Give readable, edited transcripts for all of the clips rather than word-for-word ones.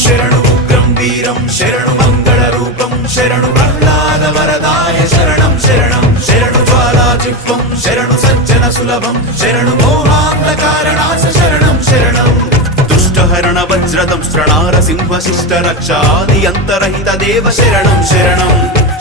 శరణు ఉగ్రం వీరం శరణు మంగళ రూపం శరణు ప్రహ్లాద వరదాయ శరణం శరణం శరణు జ్వాలాజిహ్వం శరణు సజ్జన సులభం శరణు మోహాంధకారణాశ శరణం శరణం దుష్టహరణ వజ్రదం శ్రణారసింహ శిష్ట రక్షాది అంతరహిత దేవ శరణం శరణం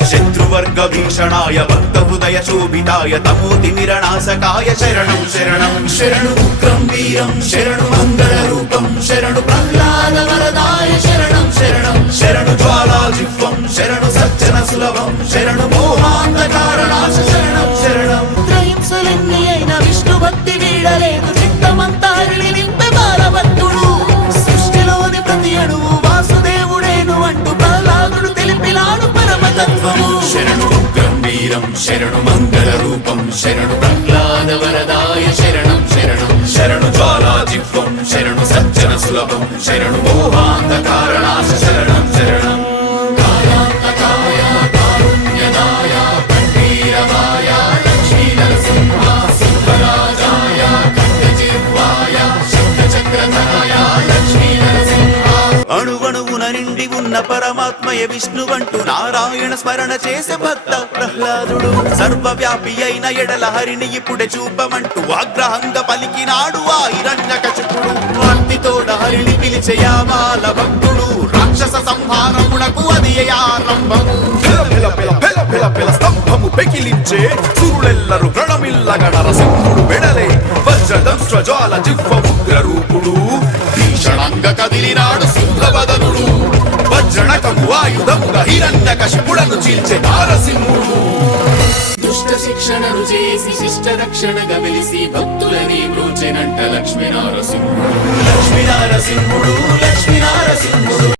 శత్రువర్గ భీషణాయ భక్త హృదయ శోభితాయ తమోతిమిరణాశకాయ శరణం శరణం శరణు ఉగ్రం వీరం శరణు మంగళ రూపం శరణు ప్రహ్లాద వరదాయ శరణం శరణం శరణు జ్వాలాజిహ్వం శరణు సజ్జన సులభం శరణు మోహాంధకారణాశ శరణం శరణం త్రయింసలెన్ని అయిన విష్ణు భక్తి వీడలేదు చిత్తమంతారిని నింపే బాలభక్తుడు సృష్టిలోని ప్రతి అణువు వాసుదేవుడేను అంటూ ప్రహ్లాదుడు తెలిపినాడు పరమతత్వము శరణు ఉగ్రం వీరం శరణు మంగళ రూపం శరణు ప్రహ్లాద వరదాయ శరణం శరణం శరణు జ్వాలాజిహ్వం శరణు సజ్జన సులభం శరణు మోహాంధకారణాశ శరణం శరణం కాయాంతకాయ కారుణ్యదాయ కంఠీరవాయ లక్ష్మీ నరసింహ సింహరాజాయ ఖడ్గజిహ్వాయ శంఖచక్రధరాయ లక్ష్మీ నరసింహ అణువణువున నిండి ఉన్న పరమాత్మయ విష్ణువంటూ నారాయణ స్మరణ చేసే భక్త ప్రహ్లాదుడు సర్వవ్యాపి అయిన ఎడల హరిని ఇప్పుడే చూపమంటూ ఆగ్రహంగా పలికినాడు ఆ హిరణ్యకశిపుడు భక్తితోడ హరిని పిలిచే యామాల భక్తుడు రాక్షస సంహారమునకు అది ఆరంభము స్తంభము పెకిలించే సురులెల్లరు ప్రణమిల్లగ నరసింహుడు వెడలే వజ్రదంష్ట్ర జ్వాల జిహ్వ ఉగ్ర రూపుడు భీషణంగా కదిలినాడు సింహవదనుడు వజ్రణకము ఆయుధముగా హిరణ్యకశిపుడను చీల్చే నారసింహుడు దుష్ట శిక్షణను చేసి శిష్ట రక్షణగా వెలిసి భక్తులని బ్రోచెనంట లక్ష్మీ నారసింహుడు లక్ష్మీ నారసింహుడు లక్ష్మీ నారసింహుడు